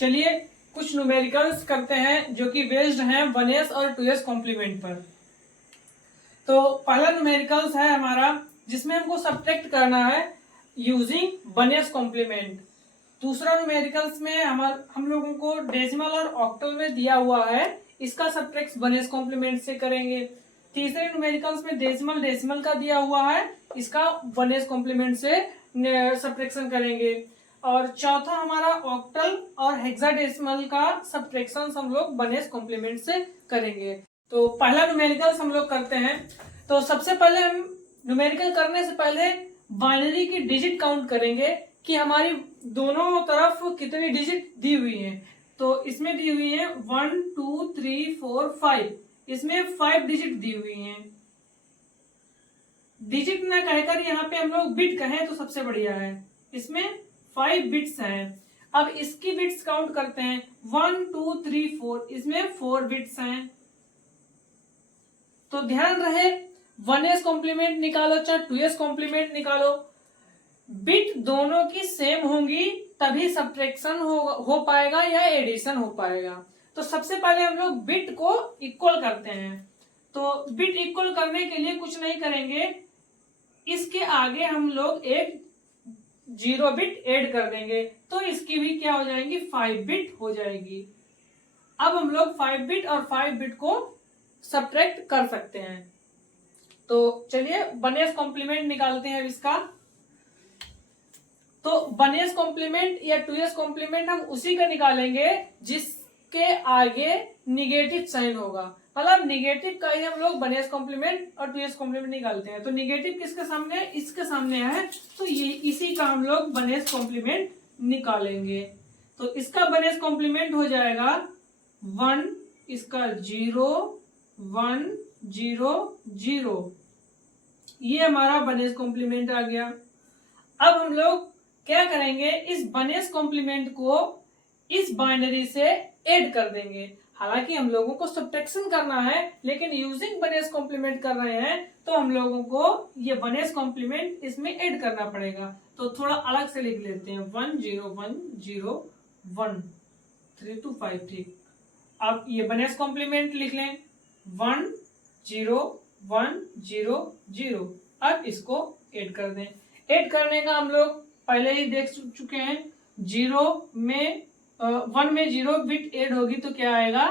चलिए कुछ न्यूमेरिकल्स करते हैं जो कि बेस्ड हैं 1s और 2s कॉम्प्लीमेंट पर। तो पहला न्यूमेरिकल्स है हमारा जिसमें हमको सब्ट्रैक्ट करना है यूजिंग 1s कॉम्प्लीमेंट। दूसरा न्यूमेरिकल्स में हम लोगों को डेसिमल और ऑक्टल में दिया हुआ है, इसका सब्ट्रैक्ट 1s कॉम्प्लीमेंट से करेंगे। तीसरे न्यूमेरिकल्स में डेसिमल का दिया हुआ है, इसका 1s कॉम्प्लीमेंट से सब्ट्रैक्शन करेंगे। और चौथा हमारा ऑक्टल और हेक्साडेसिमल का सब्ट्रैक्शन हम लोग 1s कॉम्प्लीमेंट से करेंगे। तो पहला न्यूमेरिकल्स हम लोग करते हैं। तो सबसे पहले हम न्यूमेरिकल करने से पहले बाइनरी की डिजिट काउंट करेंगे कि हमारी दोनों तरफ कितनी डिजिट दी हुई है। तो इसमें दी हुई है 1 2 3 4 5, इसमें 5 डिजिट दी हुई हैं। डिजिट ना कहकर यहाँ पे हम लोग बिट कहें तो सबसे बढ़िया है। इसमें 5 बिट्स हैं। अब इसकी बिट्स काउंट करते हैं 1 2 3 4, इसमें 4 बिट्स हैं। तो ध्यान रहे 1s कॉम्प्लीमेंट निकालो चाहे 2s कॉम्प्लीमेंट निकालो, बिट दोनों की सेम होंगी तभी सब्ट्रैक्शन हो पाएगा या एडिशन हो पाएगा। तो सबसे पहले हम लोग बिट को इक्वल करते हैं। तो बिट इक्वल करने के लिए कुछ नहीं करेंगे, इसके आगे हम लोग एक 0 बिट ऐड कर देंगे तो इसकी भी क्या हो जाएंगी 5 बिट हो जाएगी। अब हम लोग 5 बिट और 5 बिट को सब्ट्रैक्ट कर सकते हैं। तो चलिए 1s कॉम्प्लीमेंट निकालते हैं इसका। तो 1s कॉम्प्लीमेंट या 2s कॉम्प्लीमेंट हम उसी का निकालेंगे जिसके आगे निगेटिव साइन होगा। मतलब निगेटिव का ही हम लोग 1s कॉम्प्लीमेंट और 2s कॉम्प्लीमेंट निकालते हैं। तो निगेटिव किसके सामने है, इसके सामने है, तो ये इसी का हम लोग 1s कॉम्प्लीमेंट निकालेंगे। तो इसका 1s कॉम्प्लीमेंट हो जाएगा 1, इसका 0 1 0 0, ये हमारा 1s कॉम्प्लीमेंट आ गया। अब हम लोग क्या करेंगे, इस 1s कॉम्प्लीमेंट को इस बाइनरी से ऐड कर देंगे। हालांकि हम लोगों को सब्ट्रैक्शन करना है लेकिन यूजिंग 1s कॉम्प्लीमेंट कर रहे हैं तो हम लोगों को ये 1s कॉम्प्लीमेंट इसमें ऐड करना पड़ेगा। तो थोड़ा अलग से लिख लेते हैं 1 0 1 0 1 3 2 5, ठीक। अब ये 1s कॉम्प्लीमेंट लिख लें 1 0 1 0 0। अब इसको ऐड कर दें। ऐड करने का हम लोग पहले ही देख चुके हैं। 1 में 0 बिट ऐड होगी तो क्या आएगा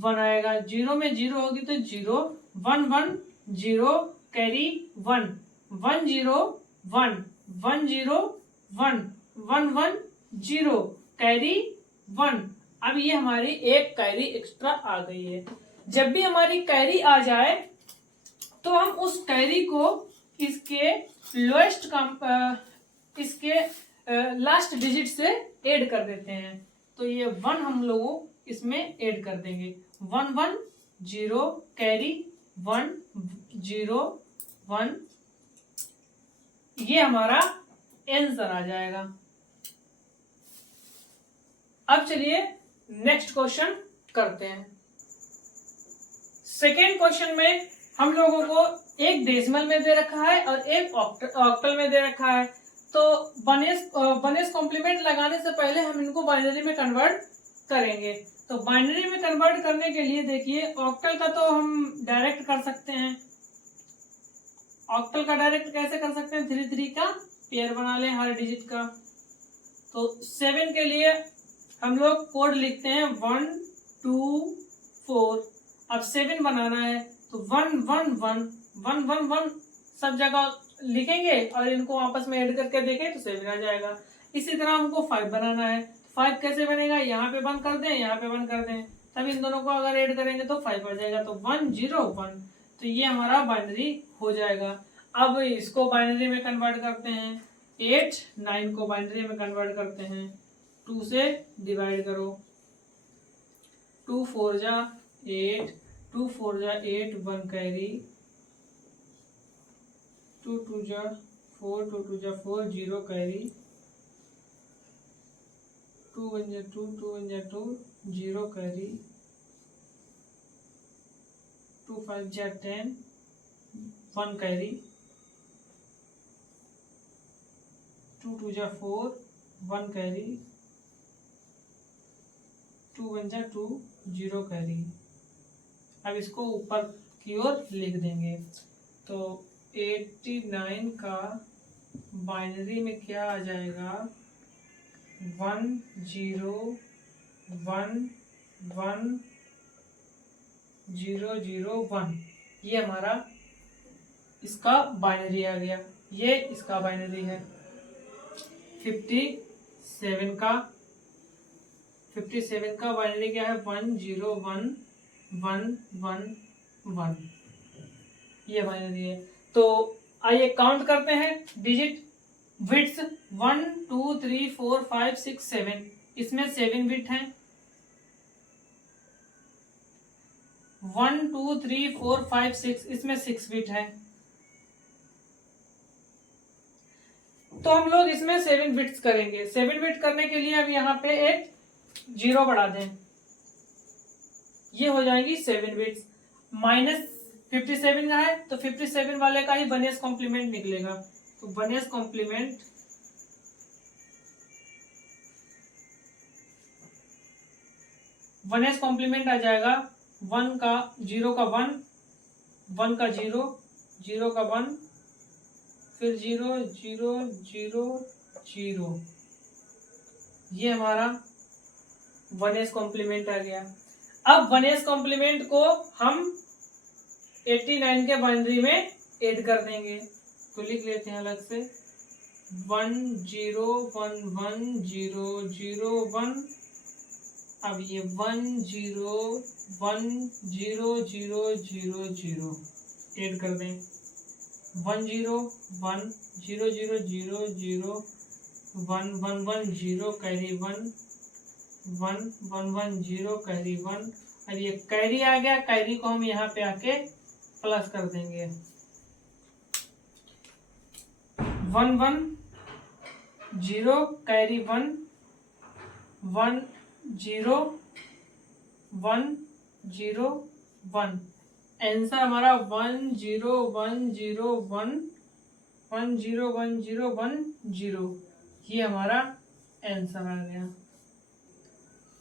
1 आएगा। 0 में 0 होगी तो 0, 1 1 0 कैरी 1 1 0 1 1 0 1 1 1 0 कैरी 1। अब ये हमारी एक कैरी एक्स्ट्रा आ गई है। जब भी हमारी कैरी आ जाए तो हम उस कैरी को इसके लोएस्ट इसके लास्ट डिजिट से ऐड कर देते हैं। तो ये 1 हम लोग इसमें ऐड कर देंगे 1 1 0 कैरी 1 0 1, ये हमारा आंसर आ जाएगा। अब चलिए नेक्स्ट क्वेश्चन करते हैं। सेकेंड क्वेश्चन में हम लोगों को एक डेसिमल में दे रखा है और एक ऑक्टल में दे रखा है। तो 1s कॉम्प्लीमेंट लगाने से पहले हम इनको बाइनरी में कन्वर्ट करेंगे। तो बाइनरी में कन्वर्ट करने के लिए देखिए ऑक्टल का तो हम डायरेक्ट कर सकते हैं। ऑक्टल का डायरेक्ट कैसे कर सकते हैं, 3 3 का पेयर बना लें हर डिजिट का। तो 7 के लिए हम लोग कोड लिखते हैं 1 2 4। अब 7 बनाना है तो 1 1 1 1 1 1 सब जगह लिखेंगे और इनको आपस में ऐड करके देखें तो 7 आ जाएगा। इसी तरह हमको 5 बनाना है। 5 कैसे बनेगा, यहाँ पे 1 कर दें, यहाँ पे 1 कर दें, तब इन दोनों को अगर ऐड करेंगे तो 5 आ जाएगा। तो 1 0 1, तो ये हमारा बाइनरी हो जाएगा। अब इसको बाइनरी में कन्वर्ट करते हैं 8 9 को बाइनरी में कन्वर्ट करते हैं 2 से डिवाइड करो 2 4 जा 8 2 4 जा 8 1 कैरी 2 2 जा 4 2 2 जा 4 0 कैरी 2 1 जा 2 2 1 जा 2 0 कैरी 2 5 जा 10 1 कैरी 2 2 जा 4 1 कैरी 2 1 जा 2 0 कैरी। अब इसको ऊपर की ओर लिख देंगे। तो 89 का बाइनरी में क्या आ जाएगा, 1 0 1 1 0 0 1। ये हमारा इसका बाइनरी आ गया, ये इसका बाइनरी है। 57 का बाइनरी क्या है, 1 0 1 1 1 1। ये बाइनरी है। तो आइए काउंट करते हैं डिजिट। बिट्स 1 2 3 4 5 6 7, इसमें 7 बिट हैं। 1 2 3 4 5 6, इसमें 6 बिट है। तो हम लोग इसमें 7 बिट्स करेंगे। 7 बिट करने के लिए अब यहाँ पे एक 0 बढ़ा दें, ये हो जाएगी 7 बिट्स। माइनस 57 का है तो 57 वाले का ही बनेस कॉम्प्लीमेंट निकलेगा। तो बनेस कॉम्प्लीमेंट आ जाएगा 1 का 0 का 1 1 का 0 0 का 1 फिर 0 0 0 0। ये हमारा वनेस कॉम्प्लीमेंट आ गया। अब वनेस कॉम्प्लीमेंट को हम 89 के बाइनरी में ऐड कर देंगे। तो लिख लेते हैं अलग से 1 0 1 1 0 0 1। अब ये 1 0 1 0 0 0 0 ऐड कर दें। 1 0 1 0 0 0 0 1 1 1 0 कैरी 1 1 1 1 0 कैरी 1। अब ये कैरी आ गया, कैरी को हम यहाँ पे आके प्लस कर देंगे। 1 1 0 कैरी 1 1 0 1 0 1। आंसर हमारा 1 0 1 0 1 1 0 1 0 1 0। ये हमारा आंसर आ गया।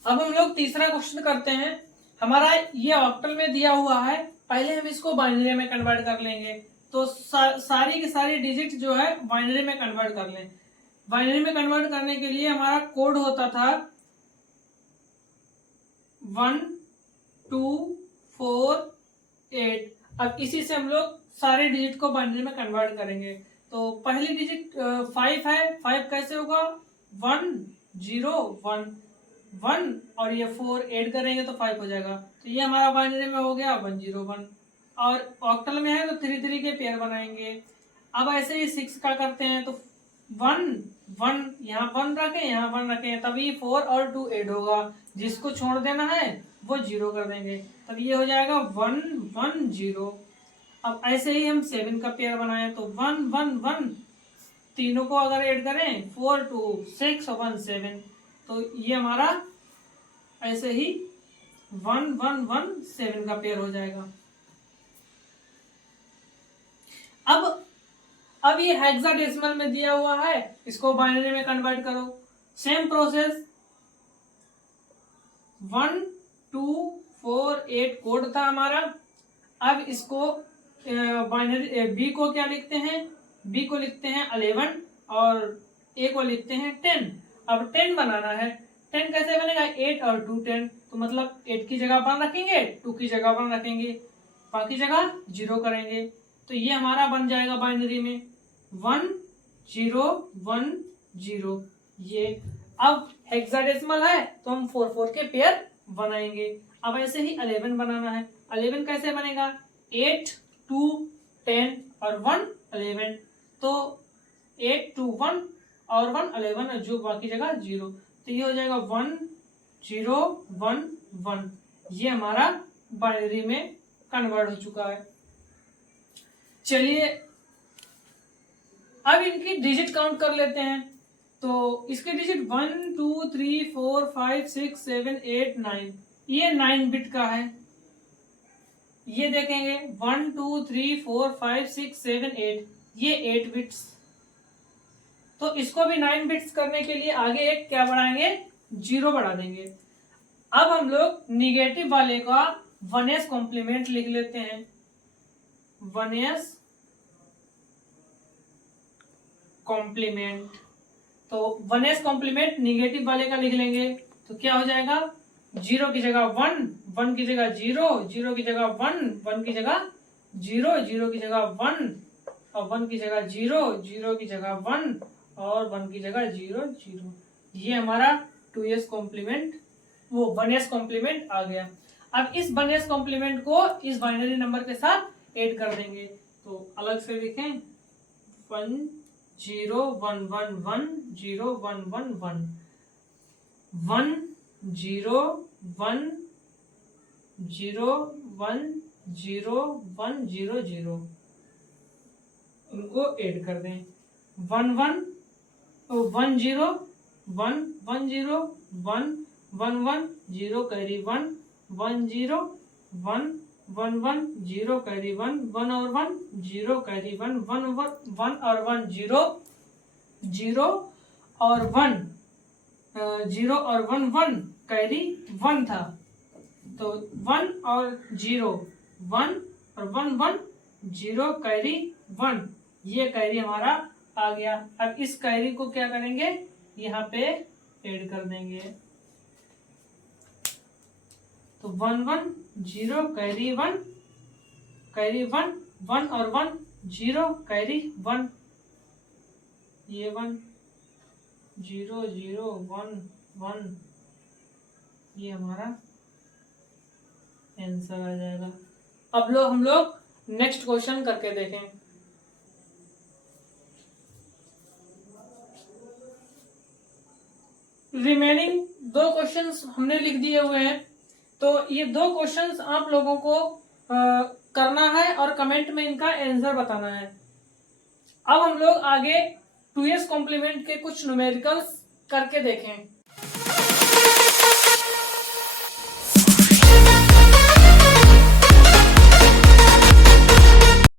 अब हम लोग तीसरा क्वेश्चन करते हैं। हमारा ये ऑक्टल में दिया हुआ है, पहले हम इसको बाइनरी में कन्वर्ट कर लेंगे। तो सारी की सारी डिजिट जो है बाइनरी में कन्वर्ट कर लें। बाइनरी में कन्वर्ट करने के लिए हमारा कोड होता था 1 2 4 8। अब इसी से हम लोग सारे डिजिट को बाइनरी में कन्वर्ट करेंगे। तो पहली डिजिट 5 है, 5 कैसे होगा, 1 0 1 1 और ये 4 ऐड करेंगे तो 5 हो जाएगा। तो ये हमारा बाइनरी में हो गया 1 0 1। और ऑक्टल में है तो 3 3 के पेयर बनाएंगे। अब ऐसे ही 6 का करते हैं तो 1 1 यहाँ 1 रखें, यहाँ 1 रखें, तभी 4 और 2 ऐड होगा। जिसको छोड़ देना है वो 0 कर देंगे, तब ये हो जाएगा 1 1 0। अब ऐसे ही हम 7 का पेयर बनाए तो 1 1 1, तीनों को अगर ऐड करें 4 2 6 1 7। तो ये हमारा ऐसे ही 1 1 1 7 का पेयर हो जाएगा। अब ये हेक्साडेसिमल में दिया हुआ है, इसको बाइनरी में कन्वर्ट करो। सेम प्रोसेस 1 2 4 8 कोड था हमारा। अब इसको बाइनरी बी को क्या लिखते हैं, बी को लिखते हैं 11 और ए को लिखते हैं 10। अब 10 बनाना है। 10 कैसे बनेगा, 8 और 2 10। तो मतलब 8 की जगह 1 रखेंगे, 2 की जगह 1 रखेंगे, बाकी जगह 0 करेंगे। तो ये हमारा बन जाएगा बाइनरी में 1 0 1 0। ये अब हेक्साडेसिमल है तो हम 4 4 के पेयर बनाएंगे। अब ऐसे ही 11 बनाना है। 11 कैसे बनेगा, 8 2 10 और 1 11। तो 8 2 1 और 1 11 और जो बाकी जगह 0। तो ये हो जाएगा 1 0 1 1। ये हमारा बाइनरी में कन्वर्ट हो चुका है। चलिए अब इनकी डिजिट काउंट कर लेते हैं। तो इसके डिजिट 1 2 3 4 5 6 7 8 9, ये 9 बिट का है। ये देखेंगे 1 2 3 4 5 6 7 8, ये 8 बिट्स। तो इसको भी 9 बिट्स करने के लिए आगे एक क्या बढ़ाएंगे, 0 बढ़ा देंगे। अब हम लोग निगेटिव वाले का 1s कॉम्प्लीमेंट लिख लेते हैं। 1s कॉम्प्लीमेंट, तो 1s कॉम्प्लीमेंट निगेटिव वाले का लिख लेंगे तो क्या हो जाएगा, 0 की जगह 1, 1 की जगह 0, 0 की जगह 1, 1 की जगह 0, 0 की जगह 1 और 1 की जगह 0, 0 की जगह 1 और 1 की जगह 0, 0। ये हमारा 2s कॉम्प्लीमेंट, वो 1s कॉम्प्लीमेंट आ गया। अब इस 1s कॉम्प्लीमेंट को इस बाइनरी नंबर के साथ ऐड कर देंगे, तो अलग से लिखें 1 0 1 1 1 0 1 1 1 1 0 1 0 1 0 1 0 0, इनको ऐड कर दें 1 1 1 0 1 1 0 1 1 1 0 कैरी 1 1 0 1 1 1 0 कैरी 1 1 और 1 0 कैरी 1 1 1 और 1 0 0 और 1 0 और 1 1 कैरी 1 था, तो 1 और 0 1 और 1 1 0 कैरी 1, ये कैरी हमारा आ गया। अब इस कैरी को क्या करेंगे, यहाँ पे ऐड कर देंगे, तो 1 1 0 कैरी 1 कैरी 1 1 और 1 0 कैरी 1, ये 1 0 0 1 1, ये हमारा आंसर आ जाएगा। अब हम लोग नेक्स्ट क्वेश्चन करके देखें। रिमेनिंग 2 क्वेश्चंस हमने लिख दिए हुए हैं, तो ये 2 क्वेश्चंस आप लोगों को करना है और कमेंट में इनका आंसर बताना है। अब हम लोग आगे 2s कॉम्प्लीमेंट के कुछ न्यूमेरिकल्स करके देखें।